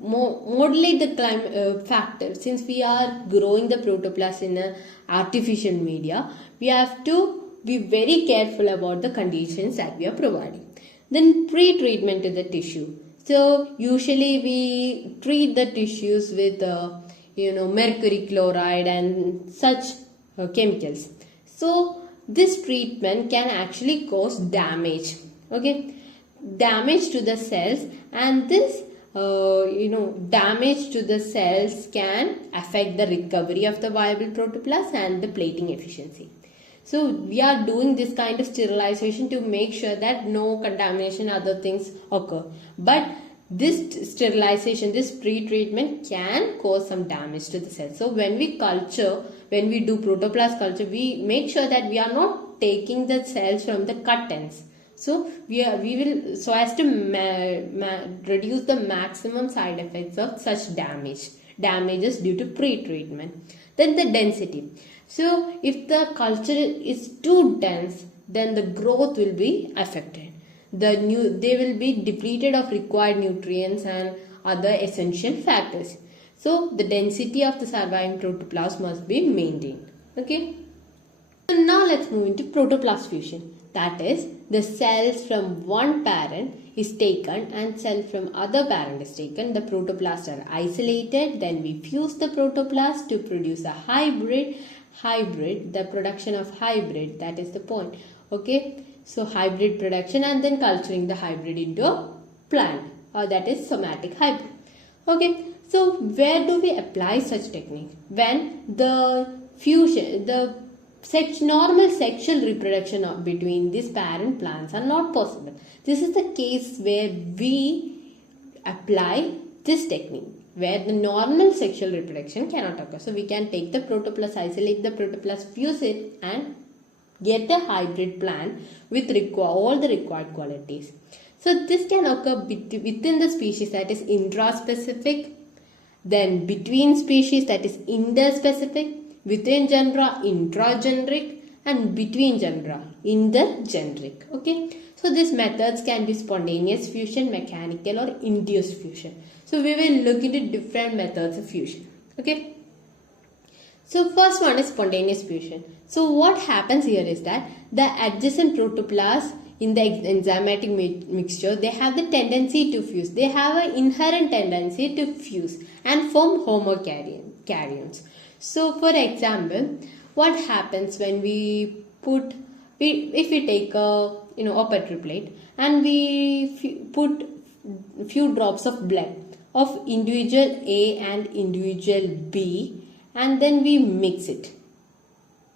modulate the climate factor. Since we are growing the protoplast in an artificial media, we have to be very careful about the conditions that we are providing. Then pre-treatment to the tissue. So usually we treat the tissues with mercury chloride and such chemicals. So this treatment can actually cause damage. Okay, damage to the cells, and this damage to the cells can affect the recovery of the viable protoplast and the plating efficiency. So we are doing this kind of sterilization to make sure that no contamination, other things occur. But this sterilization, this pre-treatment can cause some damage to the cells. So when we do protoplast culture, we make sure that we are not taking the cells from the cut ends. So we will so as to reduce the maximum side effects of such damages due to pre-treatment. Then the density. So if the culture is too dense, then the growth will be affected. They will be depleted of required nutrients and other essential factors. So the density of the surviving protoplast must be maintained. Okay. So now let's move into protoplast fusion. That is, the cells from one parent is taken and cell from other parent is taken. The protoplasts are isolated. Then we fuse the protoplast to produce a hybrid, the production of hybrid, that is the point. Okay, so hybrid production, and then culturing the hybrid into a plant, or that is somatic hybrid. Okay, so where do we apply such technique? When the fusion, normal sexual reproduction between these parent plants are not possible. This is the case where we apply this technique, where the normal sexual reproduction cannot occur. So we can take the protoplast, isolate the protoplast, fuse it, and get a hybrid plant with all the required qualities. So this can occur within the species, that is intraspecific, then between species, that is interspecific, within genera intrageneric, and between genera intergeneric. Okay, so these methods can be spontaneous fusion, mechanical, or induced fusion. So we will look into different methods of fusion. Okay, so first one is spontaneous fusion. So what happens here is that the adjacent protoplasts in the enzymatic mixture, they have the tendency to fuse. They have an inherent tendency to fuse and form homokaryons. So for example, what happens when we if we take a petri plate and we put few drops of blood of individual A and individual B, and then we mix it.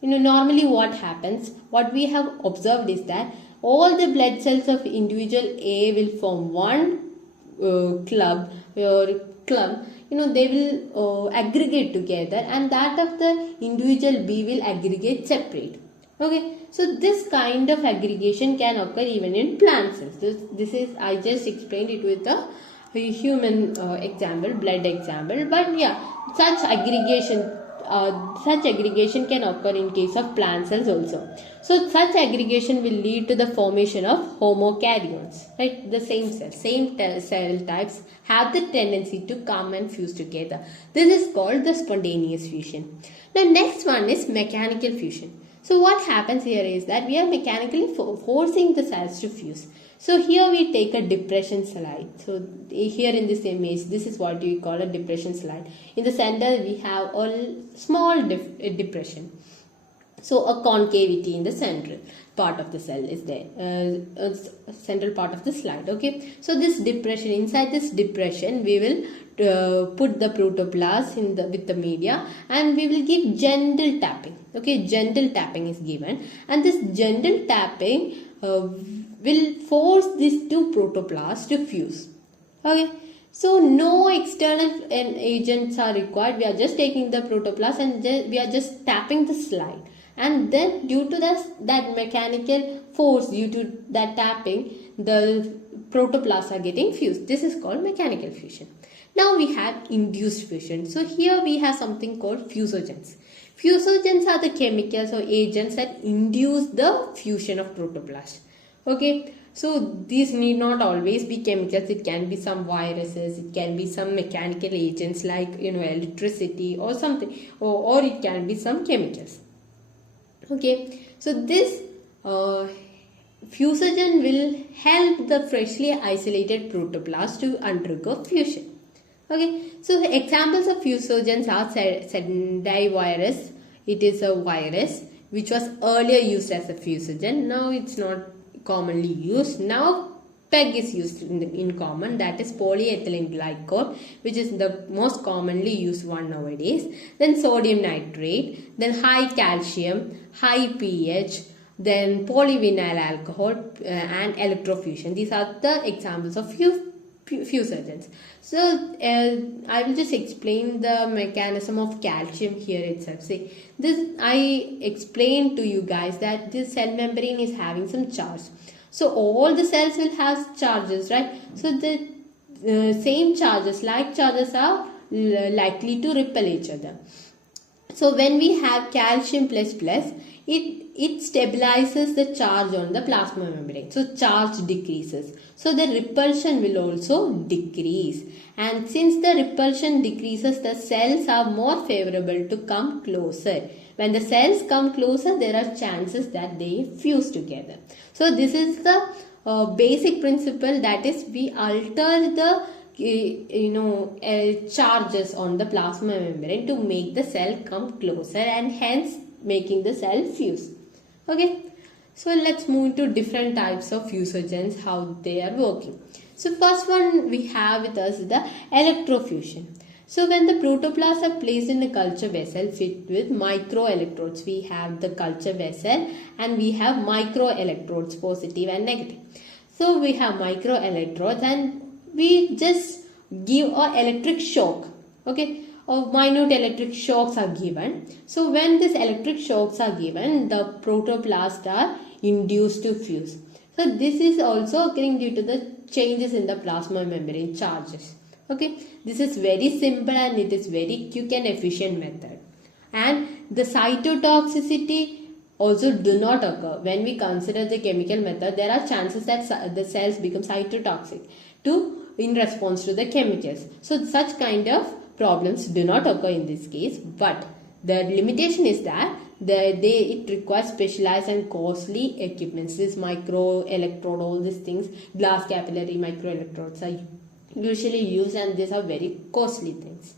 Normally what happens, what we have observed is that all the blood cells of individual A will form one club. They will aggregate together, and that of the individual B will aggregate separate. Okay, so this kind of aggregation can occur even in plant cells. This is, I just explained it with a human example, blood example, but yeah, such aggregation can occur in case of plant cells also. So such aggregation will lead to the formation of homokaryons, right? The same cell types have the tendency to come and fuse together. This is called the spontaneous fusion. Now next one is mechanical fusion. So what happens here is that we are mechanically forcing the cells to fuse. So here we take a depression slide. So here in this image, this is what we call a depression slide. In the center we have a small depression. So a concavity in the central part of the cell is there, central part of the slide. Okay, so this depression, inside this depression we will put the protoplast with the media, and we will give gentle tapping. Okay, gentle tapping is given, and this gentle tapping will force these two protoplasts to fuse. Okay, so no external agents are required. We are just taking the protoplast and we are just tapping the slide, and then due to that mechanical force, due to that tapping, the protoplasts are getting fused. This is called mechanical fusion. Now we have induced fusion. So here we have something called fusogens. Fusogens are the chemicals or agents that induce the fusion of protoplasts. Okay, So these need not always be chemicals. It can be some viruses, it can be some mechanical agents like electricity or something, or it can be some chemicals. Okay, so this fusogen will help the freshly isolated protoplast to undergo fusion. Okay, so the examples of fusogens are virus. It is a virus which was earlier used as a fusogen. Now it's not commonly used. Now PEG is used in common, that is polyethylene glycol, which is the most commonly used one nowadays. Then sodium nitrate, then high calcium, high pH, then polyvinyl alcohol and electrofusion. These are the examples of fusogens. So I will just explain the mechanism of calcium here itself. See, this I explained to you guys that this cell membrane is having some charge. So all the cells will have charges, right? So the same charges, like charges, are likely to repel each other. So when we have calcium plus plus, it stabilizes the charge on the plasma membrane. So charge decreases. So the repulsion will also decrease. And since the repulsion decreases, the cells are more favorable to come closer. When the cells come closer, there are chances that they fuse together. So this is the basic principle, that is, we alter the charges on the plasma membrane to make the cell come closer and hence making the cell fuse. Okay, so let's move to different types of fusogens, how they are working. So first one we have with us is the electrofusion. So when the protoplasts are placed in a culture vessel fitted with microelectrodes, we have the culture vessel and we have microelectrodes, positive and negative. So we have microelectrodes and we just give a electric shock. Okay, or minute electric shocks are given. So when these electric shocks are given, the protoplasts are induced to fuse. So this is also occurring due to the changes in the plasma membrane charges. Okay, this is very simple and it is very quick and efficient method. And the cytotoxicity also do not occur. When we consider the chemical method, there are chances that the cells become cytotoxic in response to the chemicals. So such kind of problems do not occur in this case, but the limitation is that it requires specialized and costly equipments. This microelectrode, all these things, glass capillary microelectrodes are usually used and these are very costly things.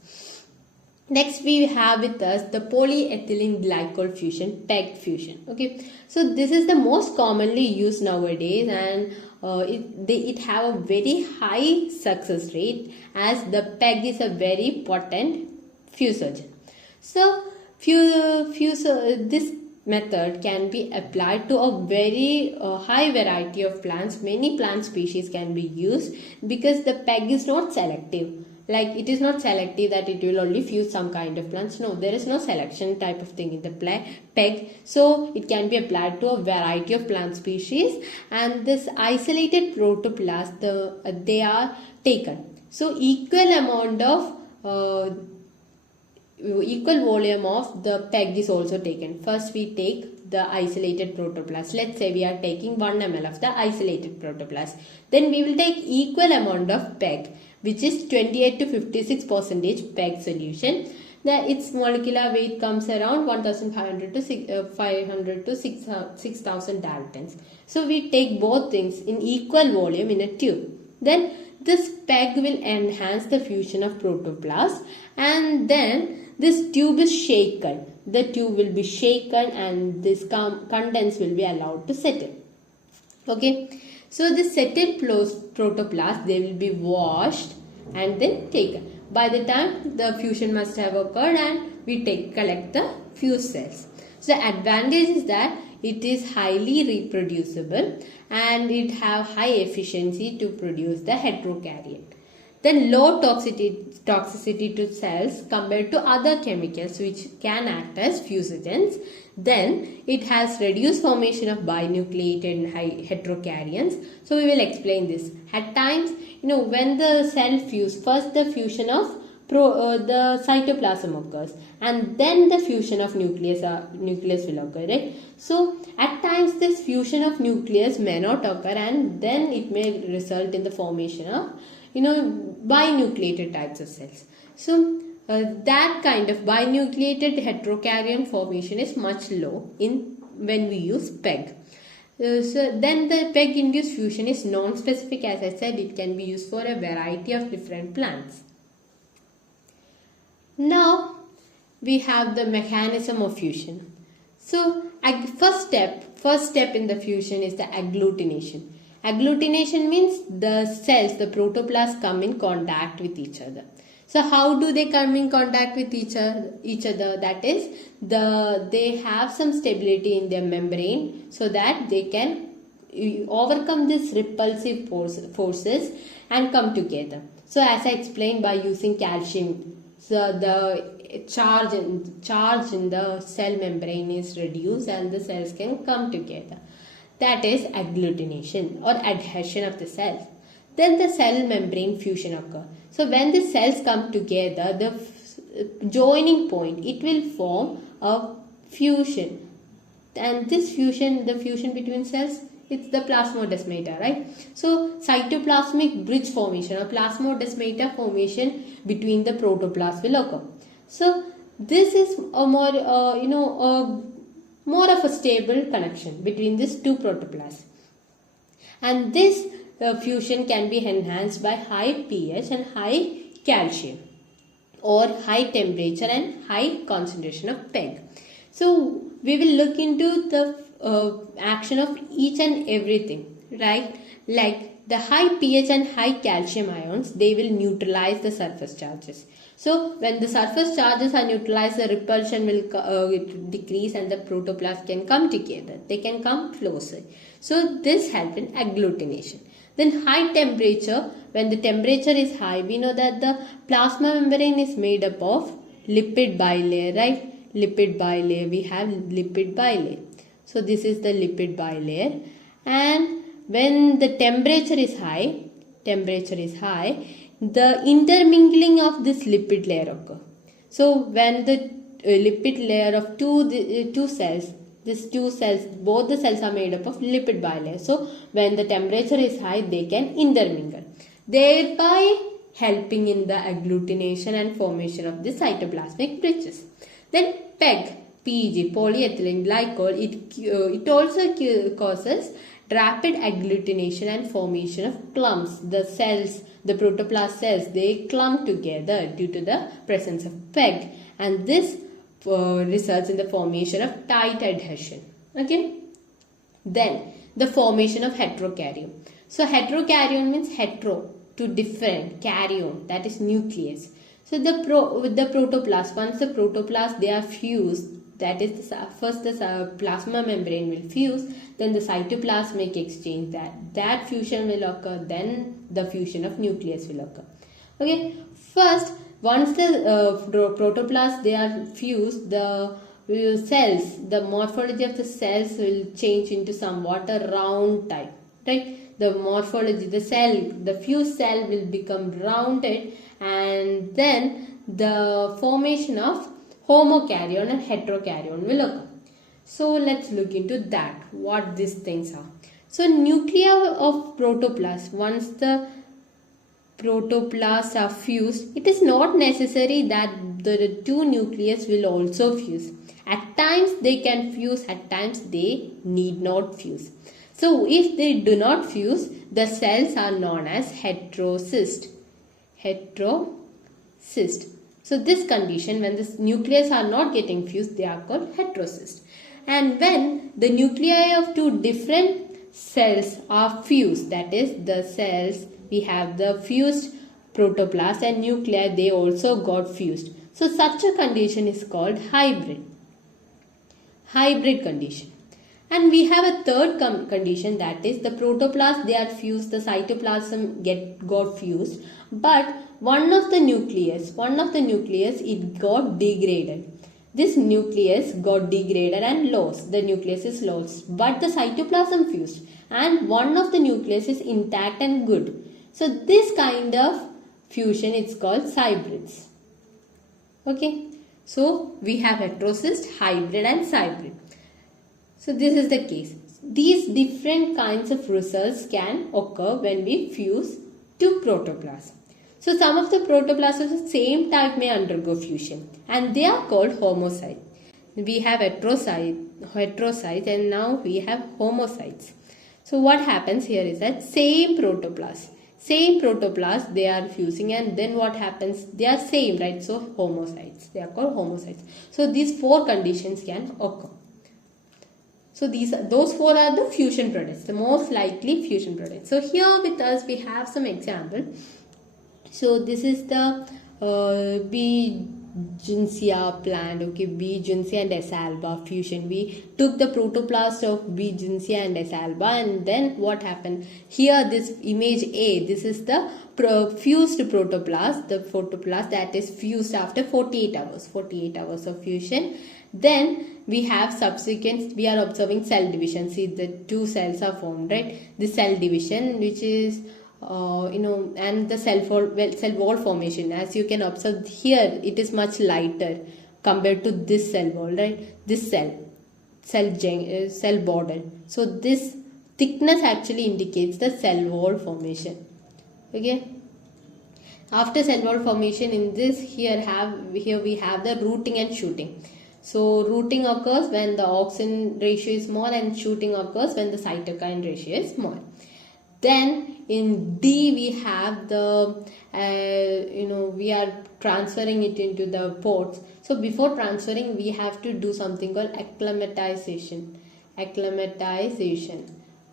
Next we have with us the polyethylene glycol fusion, PEG fusion. Okay, so this is the most commonly used nowadays and it have a very high success rate as the PEG is a very potent fusogen. So this method can be applied to a very high variety of plants. Many plant species can be used because the PEG is not selective. Like it is not selective that it will only fuse some kind of plants. No, there is no selection type of thing in the PEG. So it can be applied to a variety of plant species and this isolated protoplast, they are taken. So equal volume of the PEG is also taken. First we take the isolated protoplast. Let's say we are taking 1 ml of the isolated protoplast. Then we will take equal amount of PEG, which is 28 to 56% PEG solution. Its molecular weight comes around 1500 to 6000 daltons. So we take both things in equal volume in a tube. Then this PEG will enhance the fusion of protoplast and then this tube is shaken. The tube will be shaken and this contents will be allowed to settle. Okay. So the settled protoplast, they will be washed and then taken. By the time the fusion must have occurred and we collect the fused cells. So the advantage is that it is highly reproducible and it have high efficiency to produce the heterokaryote. Then low toxicity to cells compared to other chemicals which can act as fusogens. Then it has reduced formation of binucleated and heterokaryons. So we will explain this. At times, when the cell fuse, first the fusion of the cytoplasm occurs, and then the fusion of nucleus will occur, right? So at times this fusion of nucleus may not occur, and then it may result in the formation of binucleated types of cells. So that kind of binucleated heterokaryon formation is much low when we use PEG. So then the PEG induced fusion is non-specific. As I said, it can be used for a variety of different plants. Now we have the mechanism of fusion. So first step in the fusion is the agglutination. Agglutination means the cells, the protoplasts, come in contact with each other. So how do they come in contact with each other? That is, they have some stability in their membrane so that they can overcome these repulsive forces and come together. So as I explained, by using calcium, so the charge in the cell membrane is reduced and the cells can come together. That is agglutination or adhesion of the cells. Then the cell membrane fusion occurs. So when the cells come together, the joining point, it will form a fusion. And this fusion, the fusion between cells, it's the plasmodesmata, right? So cytoplasmic bridge formation or plasmodesmata formation between the protoplasts will occur. So this is a more of a stable connection between these two protoplasts. And this fusion can be enhanced by high pH and high calcium, or high temperature and high concentration of PEG. So we will look into the action of each and everything, right? Like the high pH and high calcium ions, they will neutralize the surface charges. So when the surface charges are neutralized, the repulsion will decrease and the protoplast can come together. They can come closer. So this helps in agglutination. Then high temperature, when the temperature is high, we know that the plasma membrane is made up of lipid bilayer, right? Lipid bilayer, we have lipid bilayer. So this is the lipid bilayer, and when the temperature is high, the intermingling of this lipid layer occurs. So when the lipid layer of two cells, both the cells are made up of lipid bilayer. So when the temperature is high, they can intermingle, thereby helping in the agglutination and formation of the cytoplasmic bridges. Then PEG, polyethylene glycol, it also causes rapid agglutination and formation of clumps. The cells, the protoplast cells, they clump together due to the presence of PEG, and this results in the formation of tight adhesion. Okay. Then the formation of heterokaryon. So heterokaryon means hetero, to different, karyon, that is nucleus. So with the protoplast, once the protoplast they are fused, that is first the plasma membrane will fuse, then the cytoplasmic exchange, that fusion will occur, then the fusion of nucleus will occur. Okay, first once the protoplast they are fused, the cells, the morphology of the cells will change into somewhat a round type, right? The morphology, the fused cell will become rounded, and then the formation of homokaryon and heterokaryon will occur. So let's look into that, what these things are. So nuclei of protoplast, once the protoplasts are fused, it is not necessary that the two nucleus will also fuse. At times they can fuse, at times they need not fuse. So if they do not fuse, the cells are known as heterocyst. So this condition, when the nucleus are not getting fused, they are called heterocyst. And when the nuclei of two different cells are fused, that is the cells, we have the fused protoplast and nuclei, they also got fused. So such a condition is called hybrid condition. And we have a third condition, that is the protoplast they are fused, the cytoplasm got fused, but one of the nucleus it got degraded. This nucleus got degraded and lost. The nucleus is lost, but the cytoplasm fused, and one of the nucleus is intact and good. So this kind of fusion is called Cybrids. Okay, so we have heterocyst, hybrid and cybrid. So this is the case. These different kinds of results can occur when we fuse two protoplasts. So some of the protoplasts of the same type may undergo fusion and they are called homocytes. We have heterocytes and now we have homocytes. So what happens here is that same protoplast they are fusing, and then what happens, they are same, right? So homocytes, they are called homocytes. So these four conditions can occur. So those four are the fusion products, the most likely fusion products. So here with us we have some example. So this is the B. Ginsea plant, okay, B. Ginsea and S. alba fusion. We took the protoplast of B. Ginsea and S. alba, and then what happened? Here this image A, this is the fused protoplast, the protoplast that is fused after 48 hours of fusion. Then we have subsequent, we are observing cell division. See, the two cells are formed, right? The cell division, which is and the cell wall formation. As you can observe here, it is much lighter compared to this cell wall, right? This cell border. So this thickness actually indicates the cell wall formation. Okay. After cell wall formation, in this here we have the rooting and shooting. So rooting occurs when the auxin ratio is small and shooting occurs when the cytokine ratio is small. Then in D we have the we are transferring it into the ports. So before transferring we have to do something called acclimatization.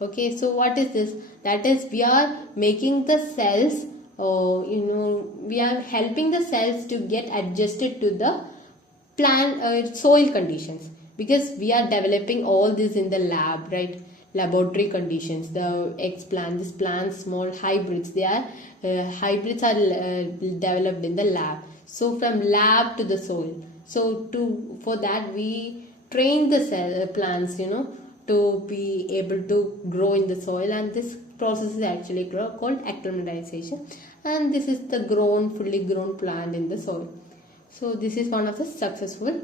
Okay, so what is this? That is, we are making the cells we are helping the cells to get adjusted to the plant soil conditions, because we are developing all this in the lab, right? Laboratory conditions. The this plant, small hybrids, they are hybrids are developed in the lab. So from lab to the soil. So for that we train the plants, to be able to grow in the soil, and this process is actually called acclimatization. And this is the fully grown plant in the soil. So this is one of the successful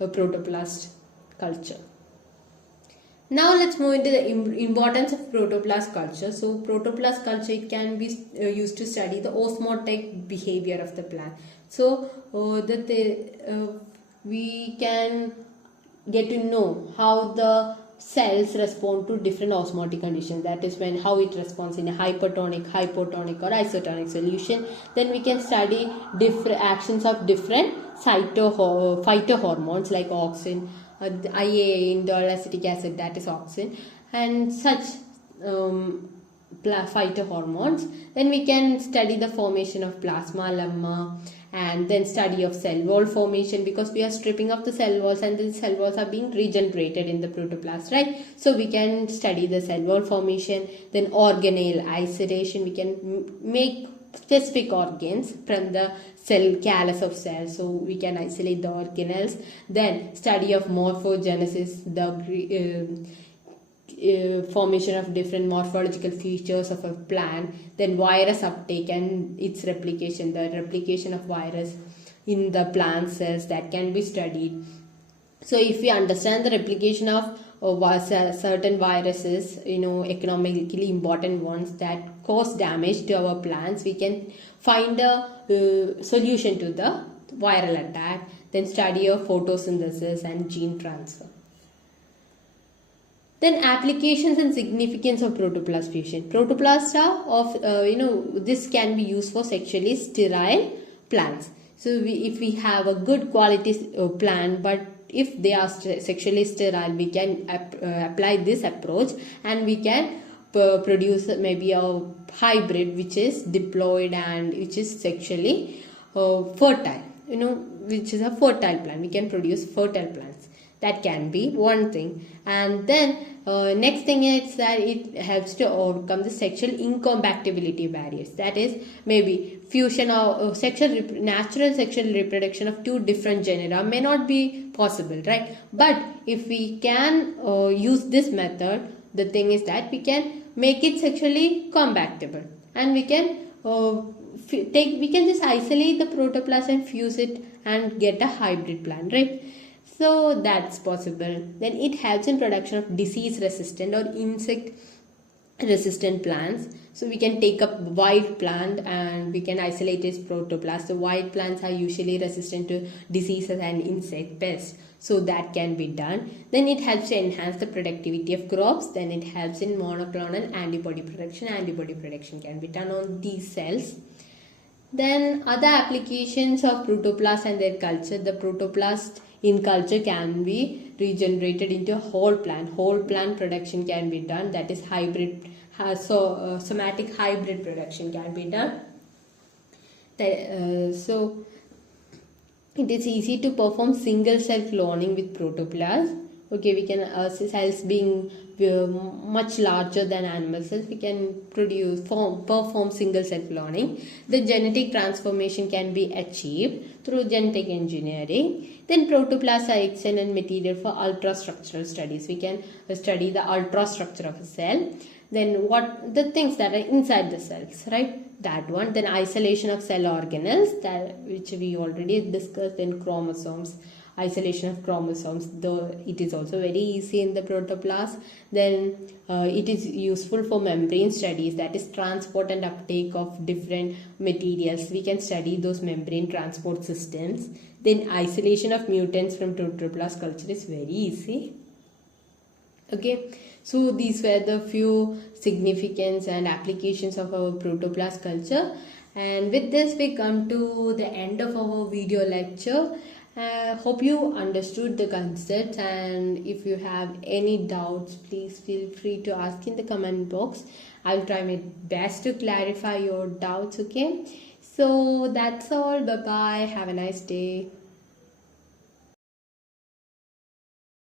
protoplast culture. Now let's move into the importance of protoplast culture. So protoplast culture, it can be used to study the osmotic behavior of the plant. So we can get to know how the cells respond to different osmotic conditions. That is how it responds in a hypertonic, hypotonic or isotonic solution. Then we can study different actions of different phytohormones like auxin, IAA, indole acetic acid, that is auxin, and such phytohormones. Then we can study the formation of plasma, lemma, and then study of cell wall formation, because we are stripping off the cell walls and the cell walls are being regenerated in the protoplast, right? So we can study the cell wall formation. Then organelle isolation, we can make specific organs from the cell callus of cells, so we can isolate the organelles. Then study of morphogenesis, the formation of different morphological features of a plant. Then virus uptake and its replication, the replication of virus in the plant cells, that can be studied. So if we understand the replication of certain viruses, economically important ones that cause damage to our plants, we can find a solution to the viral attack. Then study of photosynthesis and gene transfer. Then applications and significance of protoplast fusion. Protoplasts are of this can be used for sexually sterile plants. So if we have a good quality plant, but if they are sexually sterile, we can apply this approach, and we can produce maybe a hybrid which is diploid and which is sexually fertile, which is a fertile plant. We can produce fertile plants. That can be one thing. And then next thing is that it helps to overcome the sexual incompatibility barriers. That is, maybe fusion or natural sexual reproduction of two different genera may not be possible, right? But if we can use this method, the thing is that we can make it sexually compatible, and we can just isolate the protoplast and fuse it and get a hybrid plant, right? So that's possible. Then it helps in production of disease resistant or insect resistant plants. So we can take up wild plant and we can isolate its protoplast. The wild plants are usually resistant to diseases and insect pests, so that can be done. Then it helps to enhance the productivity of crops. Then it helps in monoclonal antibody production. Antibody production can be done on these cells. Then other applications of protoplast and their culture. The protoplast in culture can be regenerated into a whole plant. Whole plant production can be done. That is hybrid. Somatic hybrid production can be done. So it is easy to perform single cell cloning with protoplast. Okay, we can cells being much larger than animal cells, we can perform single cell cloning. The genetic transformation can be achieved through genetic engineering. Then protoplasts are excellent material for ultrastructural studies. We can study the ultrastructure of a cell. Then what the things that are inside the cells, right? That one. Then isolation of cell organelles, that which we already discussed. Then chromosomes, isolation of chromosomes, though it is also very easy in the protoplast. Then it is useful for membrane studies, that is transport and uptake of different materials. We can study those membrane transport systems. Then isolation of mutants from protoplast culture is very easy. Okay, so these were the few significance and applications of our protoplast culture. And with this we come to the end of our video lecture. Hope you understood the concepts, and if you have any doubts, please feel free to ask in the comment box. I'll try my best to clarify your doubts. Okay, so that's all. Bye bye, have a nice day.